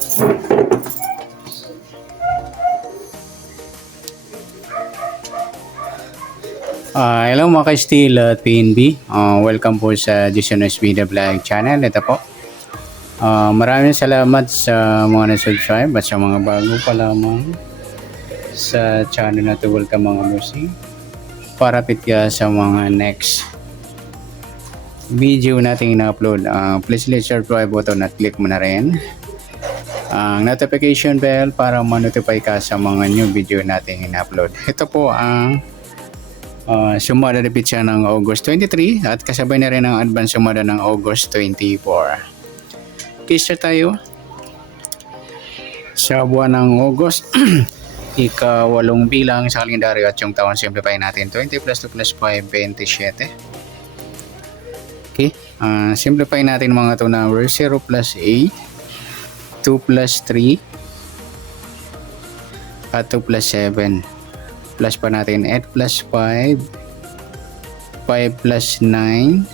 Hello mga ka-Steel at PNB. Welcome po sa Dishonest Media Vlog channel. Ito po. Maraming salamat sa mga na-subscribe at sa mga bago pa lamang sa channel na to. Welcome mga bossy. Parapit ka sa mga next video nating ina-upload. Please hit subscribe button at click mo na rin ang notification bell para ma-notify ka sa mga new video nating ina-upload. Ito po ang sumada repeat siya ng August 23 at kasabay na rin ang advance sumada ng August 24. Okay, start tayo sa buwan ng August. Ika-8 bilang sa kalendaryo at yung taon simplify natin. 20 plus 2 plus 5, 27. Okay, simplify natin mga to numbers. 0 plus 8, 2 plus 3 at 2 plus 7. Plus pa natin 8 plus 5, 5 plus 9,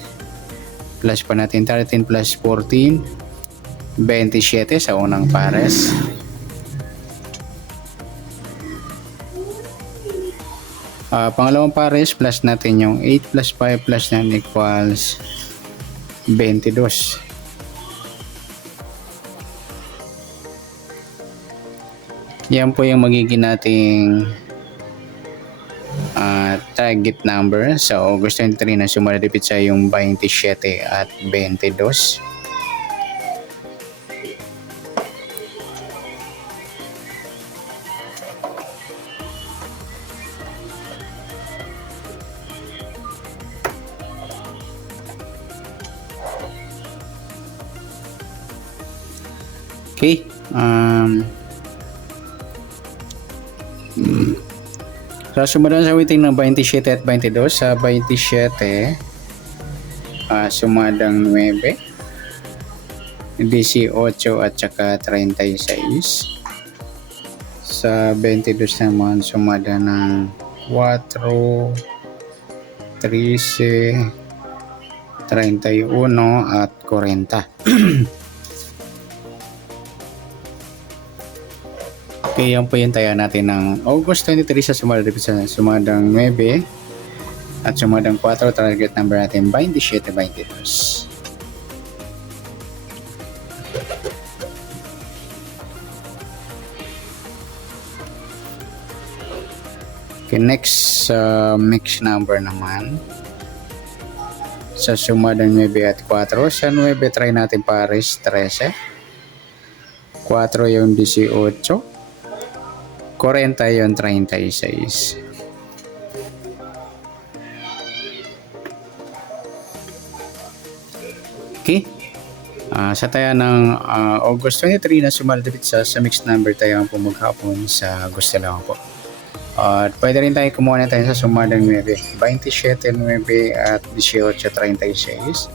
plus pa natin 13 plus 14, 27 sa unang pares. Pangalawang pares, plus natin yung 8 plus 5 plus 9 equals 22. Yan po yung magiging nating target number sa August 23 na sumaripit sa yung 27 at 22. Okay. So, sumunod sa waiting ng 27 at 22. Sa 27, sumadang 9, 18 at saka 36. Sa 22 naman, sumada ng 4, 13, 31 at 40. Okay, yan po yung taya natin ng August 23 sa sumadang 9 at sumadang 4. Target number natin 27, 22. Okay, next mix number naman sa sumadang 9 at 4. Sa 9 try natin pares 13, 4 yung 18, 40 yung 36. Okay. Sa taya ng August 23 na sumalapit sa mixed number tayo ang pumaghapon sa gusto lang po. At pwede rin tayo kumuha na tayo sa sumadang 9, 27, 9 at 18, 36.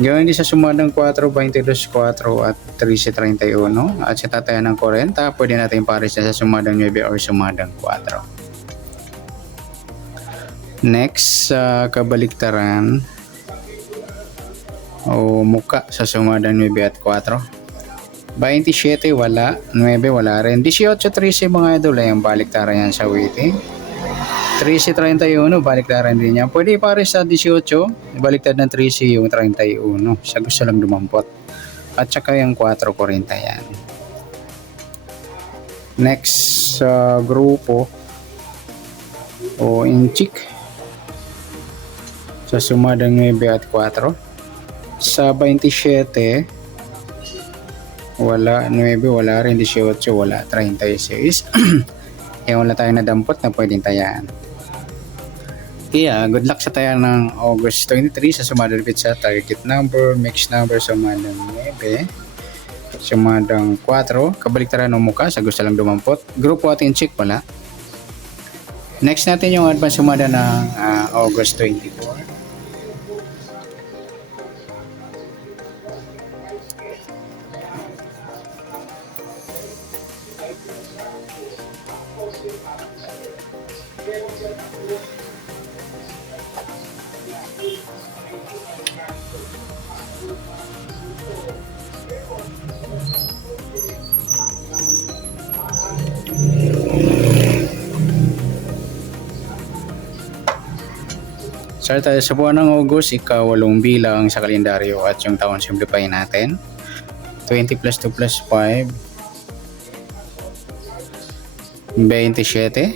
Gawin din sa sumadang 4, 22, 4 at 13, 31. At sa tataya ng 40, pwede natin pares na sa sumadang 9 or sumadang 4. Next, kabaliktaran o muka sa sumadang 9 at 4. 27 wala, 9 wala rin. 18, 13 mga idol ay ang baliktaran yan sa waiting. 13-31, baliktaran din yan. Pwede pares sa 18, baliktad ng 13 yung 31. Sa gusto lang dumampot. At saka yung 4-40 yan. Next grupo o inchik sa sumadang 9 at 4. Sa 27, wala, 9 wala rin, 18 wala, 36. Wala tayo na dampot na pwedeng tayaan. Good luck sa taya ng August 23 sa sumadalipit sa target number, mix number, sumadang 9, sumadang 4, kabaliktaran ng muka sa gusto lang dumampot. Grupo atin check pala. Next natin yung advance sumada ng August 24. Start tayo sa buwan ng August, ika-8 bilang sa kalendaryo at yung taon simplify natin. 20 plus 2 plus 5, 27.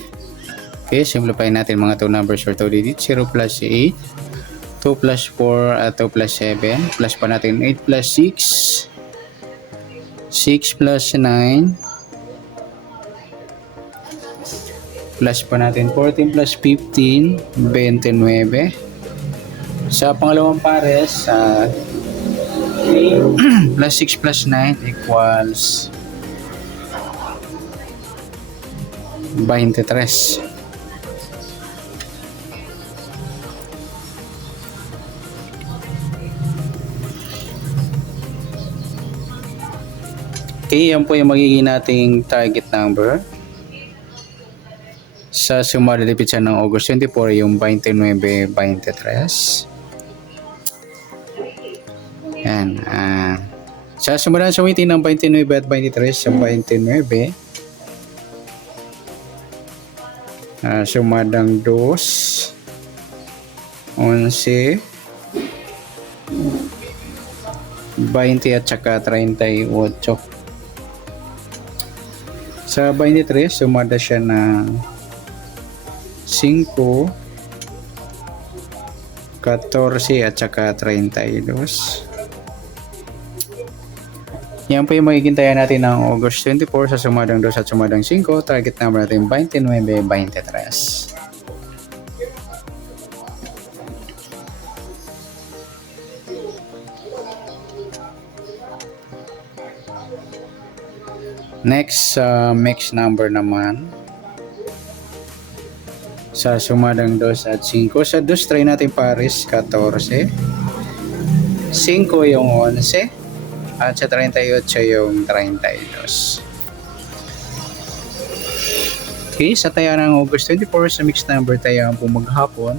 Okay, simplify natin mga 2 numbers or 2 digits. 0 plus 8, 2 plus 4 at 2 plus 7. Plus pa natin 8 plus 6, 6 plus 9. Plus pa natin 14 plus 15, 29. Sa pangalawang pares, plus 6 plus 9 equals 23. Okay, yan po yung magiging nating target number. Sa suma de pizza ng August 24, yung 29-23. Yan. Sa suma sa waiting ng 29 at 23, sa 29, sumadang 2, 11, 20 at saka 38. Sa 23, sumada siya na 5, 14 at saka 32. Yan po yung magiging taya natin ng August 24 sa sumadang 2 at sumadang 5. Target number natin 29-23. Next, mix number naman. Sa sumadang 2 at 5. Sa 2, try natin pares 14. 5 yung 11. At sa 38 yung 32. Okay, sa taya ng August 24 sa mixed number tayo po maghapon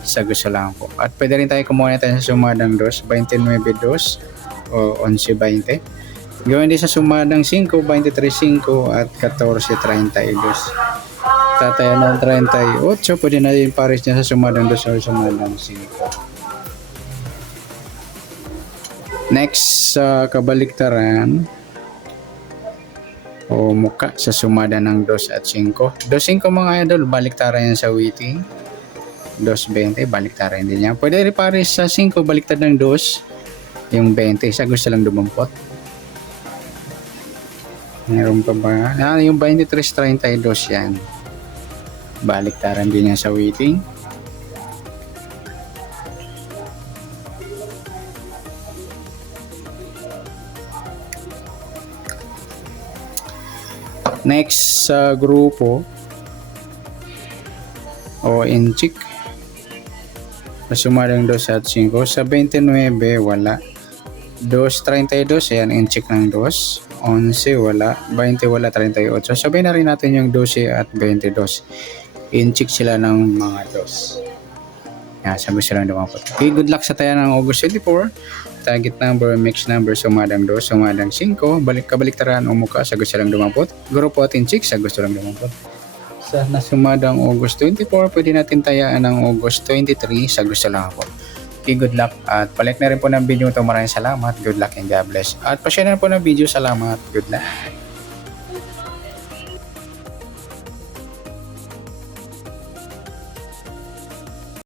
sa gusto lang po. At pwede rin tayo kumuha tayo sa sumadang 2, 29-2 o 11-20. Gawin din sa sumadang 5, 23-5 at 14-32. Tataya ng 38, pwede natin pares niya sa sumadang 2 o sumadang 5. Next, sa kabaliktaran o muka sa sumada ng 2 at 5. 2-5 mga idol, baliktaran yan sa waiting. 2-20, baliktaran din yan. Pwede rin pares sa 5, baliktad ng 2, yung 20, sa gusto lang dumampot. Meron pa ba? Yung 23-32 yan. Baliktaran din yan sa waiting. Next sa grupo o inchik sa sumadang 2 at 5. Sa 29 wala. 2.32 yan inchik ng 2. 11 wala. 20 wala. 38. So sabihin na rin natin yung 12 at 22. Inchik sila ng mga 2. Yan, sabi sila dumapot. Okay, good luck sa taya ng August 24. Target number, mix number, sumadang 2, sumadang 5, kabaliktaran o muka sa gusto lang dumapot. Grupo at inchik sa gusto lang dumapot. Sa nasumadang August 24, pwede natin tayaan ng August 23 sa gusto lang ako. Okay, good luck. At palike na rin po ng video ito. Maraming salamat. Good luck and God bless. At pa-share na po ng video. Salamat. Good luck.